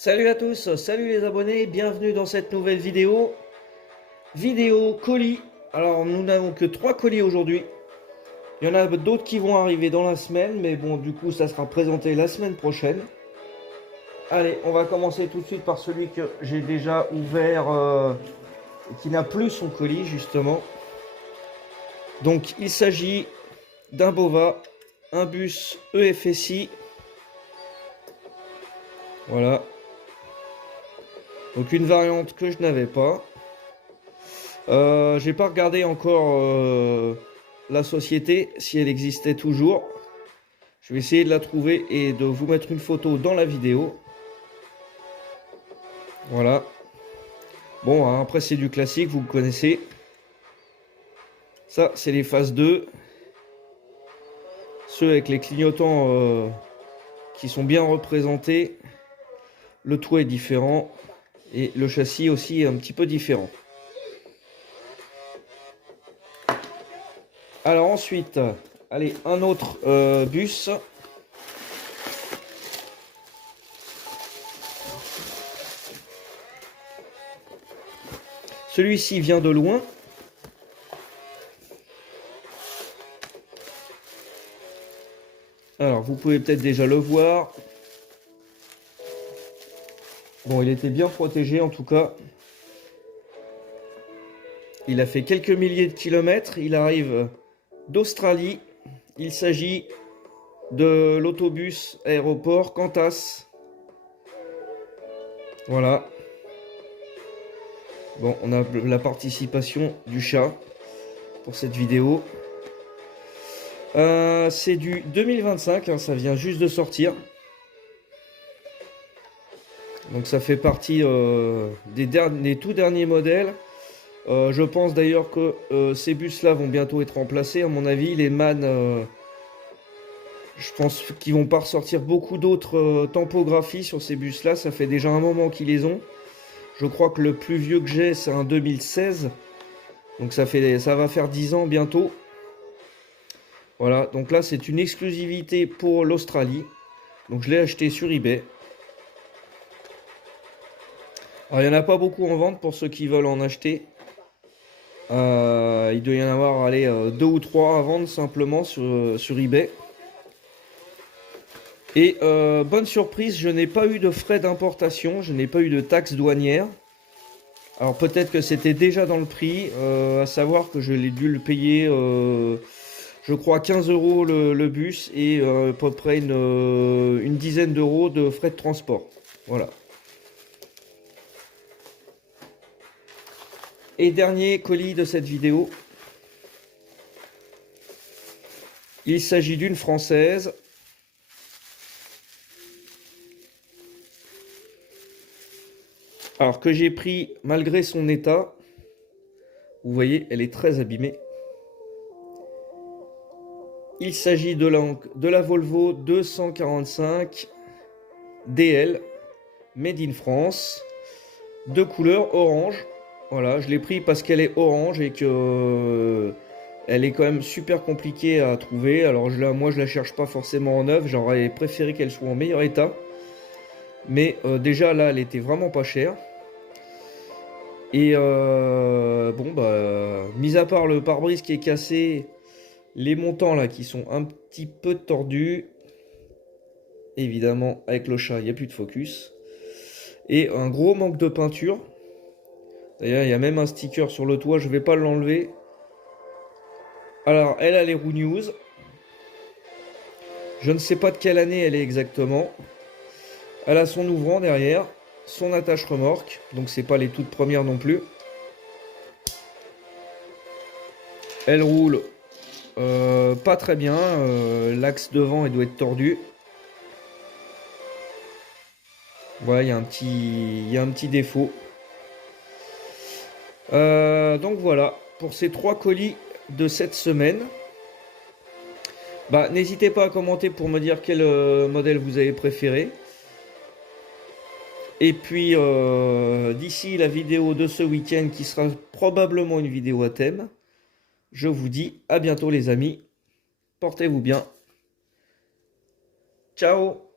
Salut à tous, salut les abonnés, bienvenue dans cette nouvelle vidéo. Vidéo colis. Alors nous n'avons que 3 colis aujourd'hui. Il y en a d'autres qui vont arriver dans la semaine, mais bon du coup ça sera présenté la semaine prochaine. Allez, on va commencer tout de suite par celui que j'ai déjà ouvert et qui n'a plus son colis justement. Donc il s'agit d'un Bova, un bus EFSI. Voilà. Donc une variante que je n'avais pas. J'ai pas regardé encore la société, si elle existait toujours. Je vais essayer de la trouver et de vous mettre une photo dans la vidéo. Voilà. Bon, hein, après c'est du classique, vous le connaissez. Ça, c'est les phases 2. Ceux avec les clignotants qui sont bien représentés. Le toit est différent. Et le châssis aussi est un petit peu différent. Alors ensuite, allez, un autre bus. Celui-ci vient de loin. Alors, vous pouvez peut-être déjà le voir. Bon, il était bien protégé en tout cas. Il a fait quelques milliers de kilomètres. Il arrive d'Australie. Il s'agit de l'autobus aéroport Qantas. Voilà. Bon, on a la participation du chat pour cette vidéo. C'est du 2025, hein, ça vient juste de sortir. Donc ça fait partie des tout derniers modèles. Je pense d'ailleurs que ces bus-là vont bientôt être remplacés. À mon avis, les MAN, je pense qu'ils vont pas ressortir beaucoup d'autres tampographies sur ces bus-là. Ça fait déjà un moment qu'ils les ont. Je crois que le plus vieux que j'ai, c'est un 2016. Donc ça va faire 10 ans bientôt. Voilà, donc là c'est une exclusivité pour l'Australie. Donc je l'ai acheté sur eBay. Alors il n'y en a pas beaucoup en vente pour ceux qui veulent en acheter. Il doit y en avoir, allez, 2 ou 3 à vendre simplement sur eBay. Et bonne surprise, je n'ai pas eu de frais d'importation, je n'ai pas eu de taxes douanières. Alors peut-être que c'était déjà dans le prix, à savoir que je l'ai dû le payer, je crois 15 € le bus et à peu près une dizaine d'euros de frais de transport. Voilà. Et dernier colis de cette vidéo. Il s'agit d'une française. Alors que j'ai pris malgré son état. Vous voyez, elle est très abîmée. Il s'agit de la Volvo 245 DL Made in France. De couleur orange. Voilà, je l'ai pris parce qu'elle est orange et que elle est quand même super compliquée à trouver. Alors moi je la cherche pas forcément en neuf, j'aurais préféré qu'elle soit en meilleur état. Mais déjà là elle était vraiment pas chère. Et bon bah mis à part le pare-brise qui est cassé, les montants là qui sont un petit peu tordus. Évidemment avec le chat il n'y a plus de focus. Et un gros manque de peinture. D'ailleurs, il y a même un sticker sur le toit, je ne vais pas l'enlever. Alors, elle a les roues news. Je ne sais pas de quelle année elle est exactement. Elle a son ouvrant derrière, son attache remorque. Donc, c'est pas les toutes premières non plus. Elle roule pas très bien. L'axe devant, il doit être tordu. Voilà, il y a un petit défaut. Donc voilà, pour ces 3 colis de cette semaine. Bah, n'hésitez pas à commenter pour me dire quel modèle vous avez préféré. Et puis, d'ici la vidéo de ce week-end, qui sera probablement une vidéo à thème, je vous dis à bientôt les amis. Portez-vous bien. Ciao!